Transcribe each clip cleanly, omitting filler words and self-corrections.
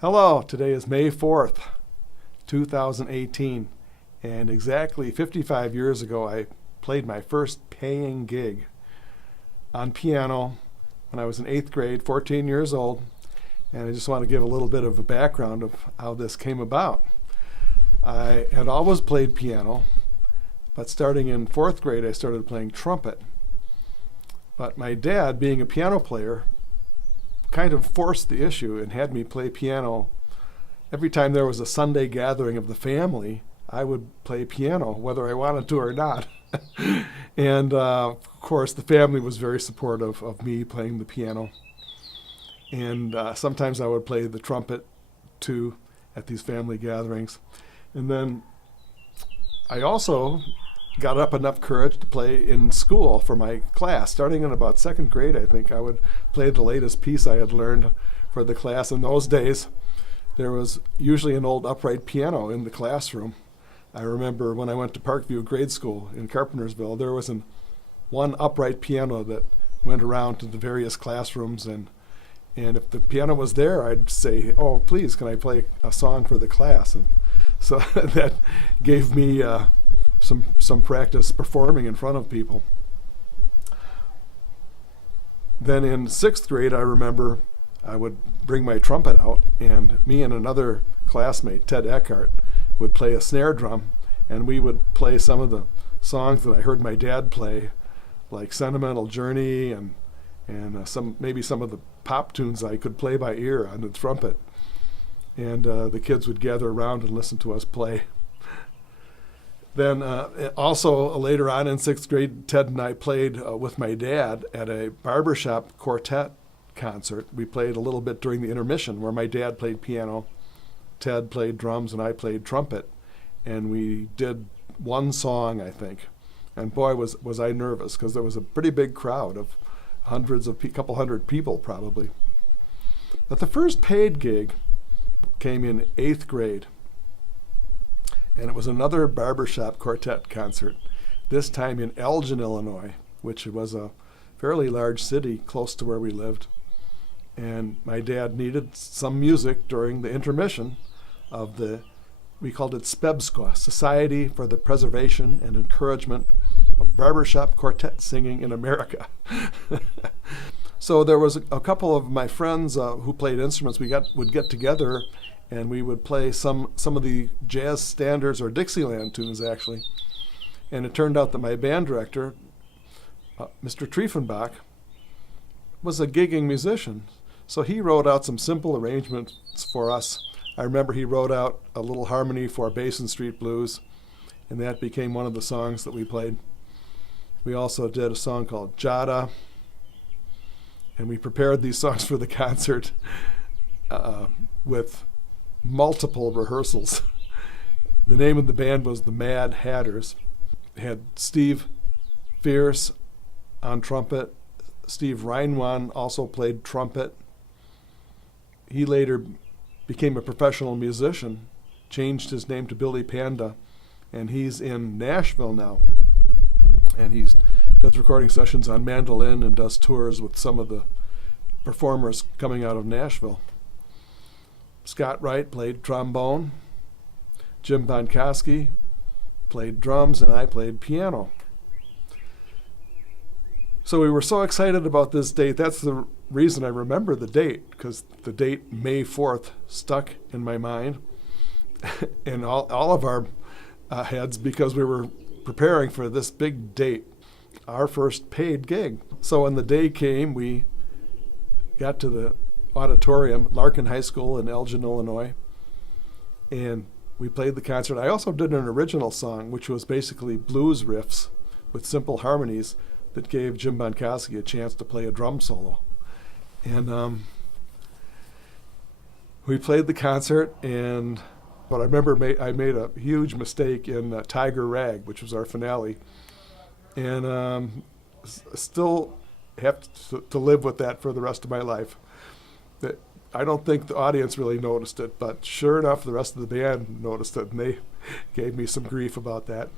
Hello, today is May 4th, 2018, and exactly 55 years ago I played my first paying gig on piano when I was in 8th grade, 14 years old, and I just want to give a little bit of a background of how this came about. I had always played piano, but starting in 4th grade I started playing trumpet. But my dad, being a piano player, kind of forced the issue and had me play piano. Every time there was a Sunday gathering of the family, I would play piano, whether I wanted to or not. And of course, the family was very supportive of me playing the piano. And sometimes I would play the trumpet too at these family gatherings. And then I also got up enough courage to play in school for my class. Starting in about 2nd grade, I think, I would play the latest piece I had learned for the class. In those days, there was usually an old upright piano in the classroom. I remember when I went to Parkview Grade School in Carpentersville, there was one upright piano that went around to the various classrooms, and if the piano was there, I'd say, "Oh, please, can I play a song for the class?" And so that gave me some practice performing in front of people. Then in 6th grade, I remember I would bring my trumpet out, and me and another classmate, Ted Eckhart, would play a snare drum, and we would play some of the songs that I heard my dad play, like Sentimental Journey and maybe some of the pop tunes I could play by ear on the trumpet. And the kids would gather around and listen to us play. Then also later on in 6th grade, Ted and I played with my dad at a barbershop quartet concert. We played a little bit during the intermission where my dad played piano, Ted played drums, and I played trumpet. And we did one song, I think. And boy, was I nervous, because there was a pretty big crowd of couple hundred people probably. But the first paid gig came in 8th grade. And it was another barbershop quartet concert, this time in Elgin, Illinois, which was a fairly large city close to where we lived. And my dad needed some music during the intermission of we called it SPEBSCO, Society for the Preservation and Encouragement of Barbershop Quartet Singing in America. So there was a couple of my friends who played instruments. Would get together, and we would play some of the jazz standards, or Dixieland tunes, actually. And it turned out that my band director, Mr. Triefenbach, was a gigging musician. So he wrote out some simple arrangements for us. I remember he wrote out a little harmony for Basin Street Blues, and that became one of the songs that we played. We also did a song called Jada, and we prepared these songs for the concert with multiple rehearsals. The name of the band was the Mad Hatters. It had Steve Fierce on trumpet. Steve Reinwan also played trumpet. He later became a professional musician, changed his name to Billy Panda, and he's in Nashville now. And he does recording sessions on mandolin and does tours with some of the performers coming out of Nashville. Scott Wright played trombone. Jim Bonkoski played drums, and I played piano. So we were so excited about this date. That's the reason I remember the date, because the date May 4th stuck in my mind and all of our heads, because we were preparing for this big date, our first paid gig. So when the day came, we got to the auditorium, Larkin High School in Elgin, Illinois, and we played the concert. I also did an original song, which was basically blues riffs with simple harmonies that gave Jim Bonkoski a chance to play a drum solo. And we played the concert, but I remember I made a huge mistake in Tiger Rag, which was our finale, and still have to live with that for the rest of my life. I don't think the audience really noticed it, but sure enough, the rest of the band noticed it, and they gave me some grief about that.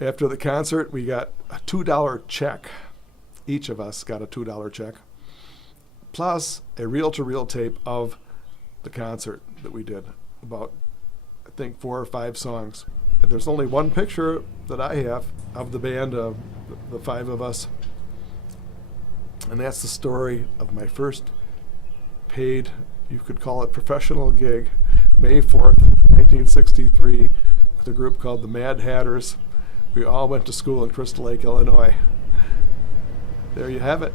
After the concert, we got a $2 check. Each of us got a $2 check. plus a reel-to-reel tape of the concert that we did, about, I think, 4 or 5 songs. There's only one picture that I have of the band, of the 5 of us, and that's the story of my first paid, you could call it professional gig, May 4th, 1963, with a group called the Mad Hatters. We all went to school in Crystal Lake, Illinois. There you have it.